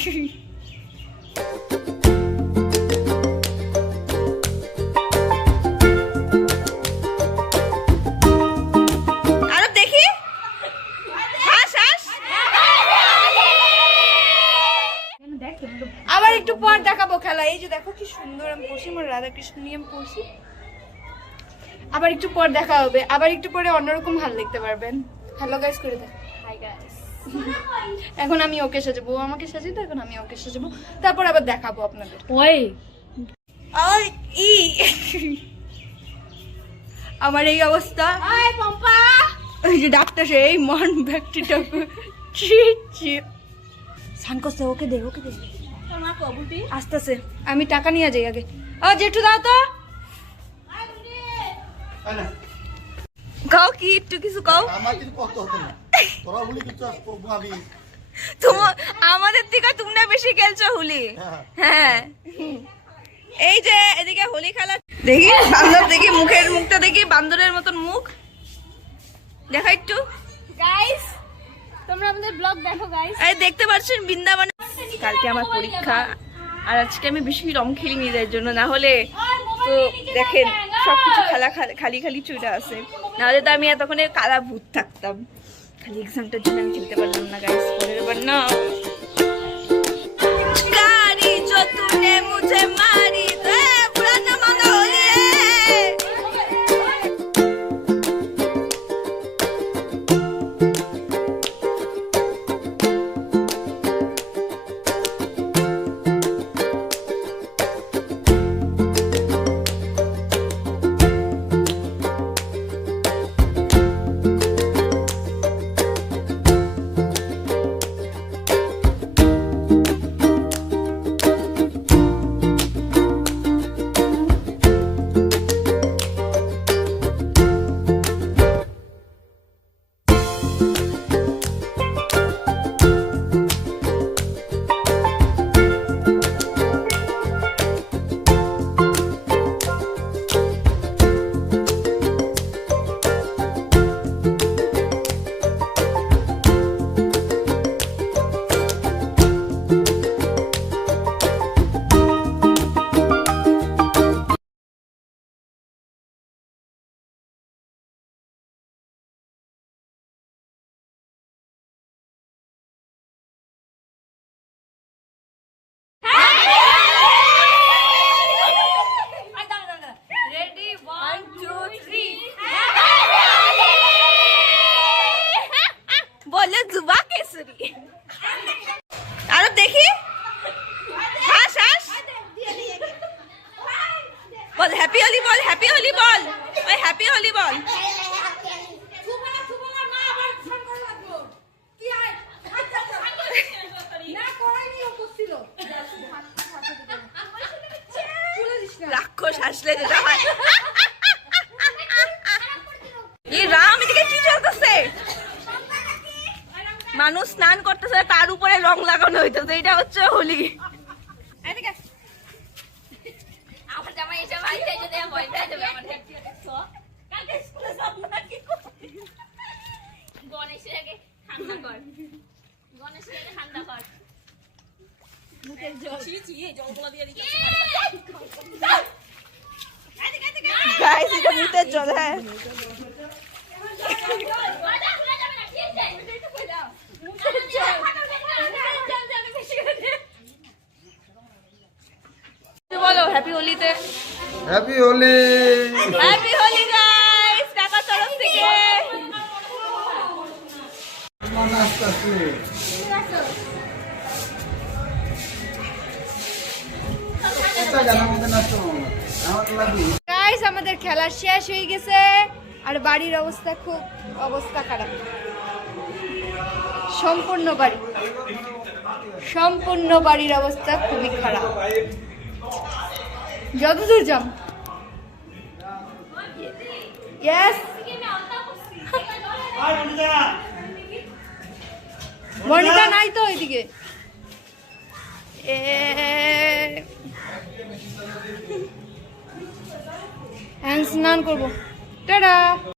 আবার একটু পর দেখাবো খেলা। এই যে দেখো কি সুন্দর আমি পড়ছি, আমার রাধাকৃষ্ণ নিয়ে আমি পড়ছি। আবার একটু পর দেখা হবে, আবার একটু পরে অন্যরকম হাল দেখতে পারবেন। হ্যালো গাইস করে দেখ, হাই গাইস। এখন আমি ওকে সাজাবো, আমাকে সাজিয়ে তো, এখন আমি ওকে সাজাবো, তারপর আবার দেখাবো আপনাদের। ওই আমার এই অবস্থা। ওই যে ডাক্তার এই মন ব্যক্তিটা স্নান করতে, ওকে দে, ওকে দে আস্তে আস্তে। আমি টাকা নিয়ে যাই আগে। ও জেঠু দাও তো, কাও কি একটু কিছু কাও। আমাদের থেকে তোমরা বেশি খেলছো হোলি। হ্যাঁ এই যে এদিকে হোলি খেলা দেখি, বান্দর দেখি, মুখটা দেখি বান্দরের মতন মুখ দেখা একটু। গাইস তোমরা আমাদের ব্লগ দেখো গাইস। এই দেখতে পাচ্ছেন বৃন্দাবনে কালকে আমার পরীক্ষা, আর আজকে আমি বেশি রং খেলিনি এর জন্য, না হলে তো দেখেন সবকিছু খালি খালি চুইটা আছে, না হলে তো আমি এতক্ষণে কালা ভূত থাকতাম। খালি এক্সামটার জন্য আমি খেলতে পারলাম না গাইস। পরের বার না গাড়ি जो तूने मुझे मारी दे पुराना मांगा होली। বল হ্যাপি হোলি, বল হ্যাপি হোলি, বল ওই হ্যাপি হোলি বল। রাক্ষস আসলে যেটা হয়। এই রাম এদিকে কি চলতেছে? মানুষ স্নান করতেছে, তার উপরে রং লাগানো হইতেছে, এটা হচ্ছে হোলি। গাইস এটা মুতের জল। হ্যাঁ বলো হ্যাপি হোলিতে। Happy Holi, happy Holi guys কাকার তরফ থেকে। গাইস আমাদের খেলা শেষ হয়ে গেছে, আর বাড়ির অবস্থা খুব খারাপ। সম্পূর্ণ বাড়ির অবস্থা খুবই খারাপ। যতদূর যাম মনিকা নাই তো ওইদিকে। স্নান করবো। টাটা।